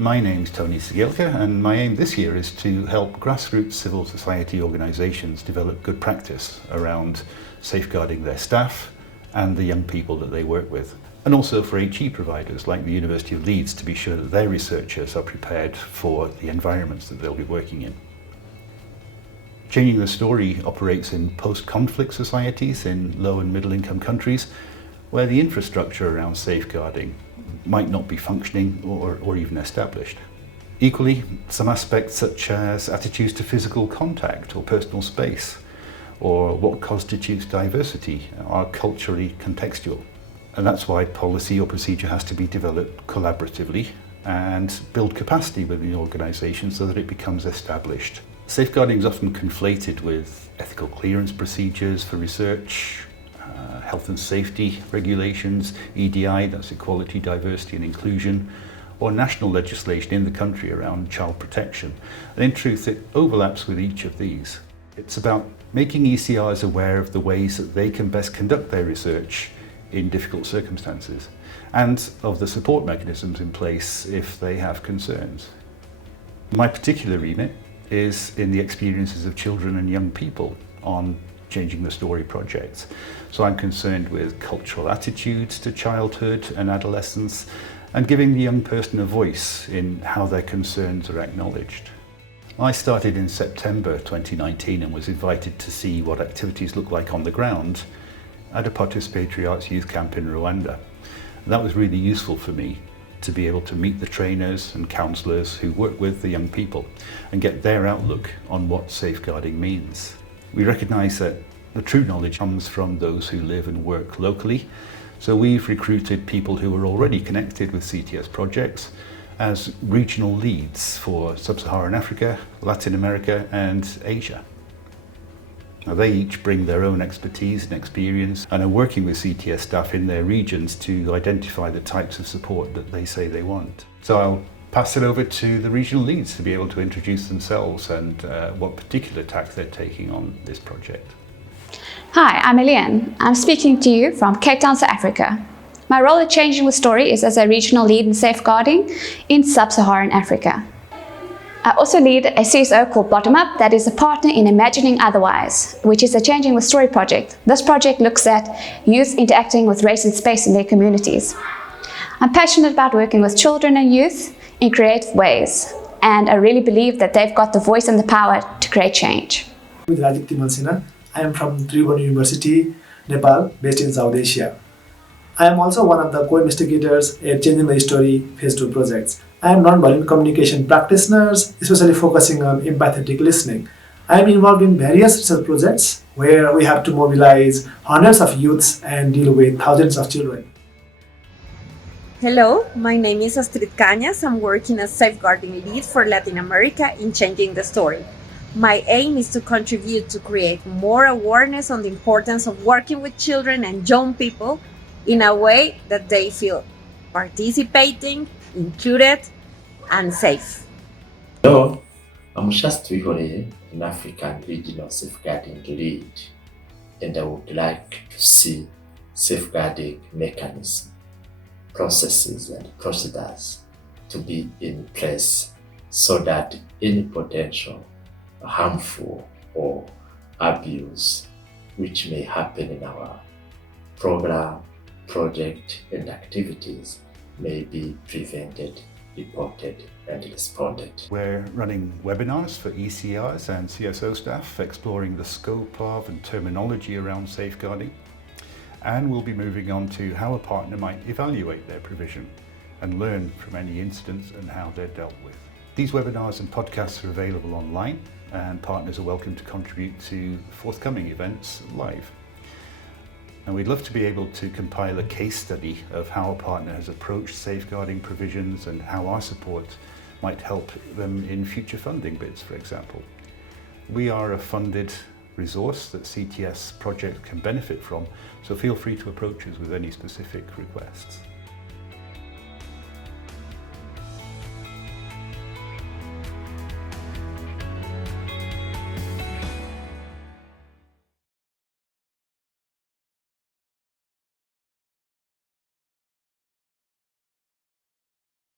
My name's Tony Cegielka, and my aim this year is to help grassroots civil society organisations develop good practice around safeguarding their staff and the young people that they work with. And also for HE providers like the University of Leeds to be sure that their researchers are prepared for the environments that they'll be working in. Changing the Story operates in post-conflict societies in low and middle income countries where the infrastructure around safeguarding might not be functioning or even established. Equally, some aspects such as attitudes to physical contact or personal space, or what constitutes diversity, are culturally contextual. And that's why policy or procedure has to be developed collaboratively and build capacity within the organisation so that it becomes established. Safeguarding is often conflated with ethical clearance procedures for research, health and safety regulations, EDI, that's equality, diversity and inclusion, or national legislation in the country around child protection. And in truth, it overlaps with each of these. It's about making ECRs aware of the ways that they can best conduct their research in difficult circumstances, and of the support mechanisms in place if they have concerns. My particular remit is in the experiences of children and young people on Changing the Story projects. So I'm concerned with cultural attitudes to childhood and adolescence and giving the young person a voice in how their concerns are acknowledged. I started in September 2019 and was invited to see what activities look like on the ground at a participatory arts youth camp in Rwanda. And that was really useful for me to be able to meet the trainers and counsellors who work with the young people and get their outlook on what safeguarding means. We recognise that the true knowledge comes from those who live and work locally, so we've recruited people who are already connected with CTS projects as regional leads for Sub-Saharan Africa, Latin America and Asia. Now they each bring their own expertise and experience and are working with CTS staff in their regions to identify the types of support that they say they want. So I'll pass it over to the regional leads to be able to introduce themselves and what particular tack they're taking on this project. Hi, I'm Helene. I'm speaking to you from Cape Town, South Africa. My role at Changing the Story is as a regional lead in safeguarding in Sub-Saharan Africa. I also lead a CSO called Bottom Up that is a partner in Imagining Otherwise, which is a Changing the Story project. This project looks at youth interacting with race and space in their communities. I'm passionate about working with children and youth in creative ways, and I really believe that they've got the voice and the power to create change. With Rajib Timalsina, I am from Tribhuvan University, Nepal, based in South Asia. I am also one of the co-investigators at Changing the Story Phase 2 projects. I am non-violent communication practitioner, especially focusing on empathetic listening. I am involved in various research projects where we have to mobilize hundreds of youths and deal with thousands of children. Hello, my name is Astrid Canas. I'm working as safeguarding lead for Latin America in Changing the Story. My aim is to contribute to create more awareness on the importance of working with children and young people in a way that they feel participating, included, and safe. Hello, I'm Chaste, an African regional safeguarding lead, and I would like to see safeguarding mechanisms, processes and procedures to be in place so that any potential harmful or abuse which may happen in our program, project and activities may be prevented, reported and responded. We're running webinars for ECRs and CSO staff exploring the scope of and terminology around safeguarding. And we'll be moving on to how a partner might evaluate their provision and learn from any incidents and how they're dealt with. These webinars and podcasts are available online, and partners are welcome to contribute to forthcoming events live. And we'd love to be able to compile a case study of how a partner has approached safeguarding provisions and how our support might help them in future funding bids, for example. We are a funded resource that CTS project can benefit from, so feel free to approach us with any specific requests.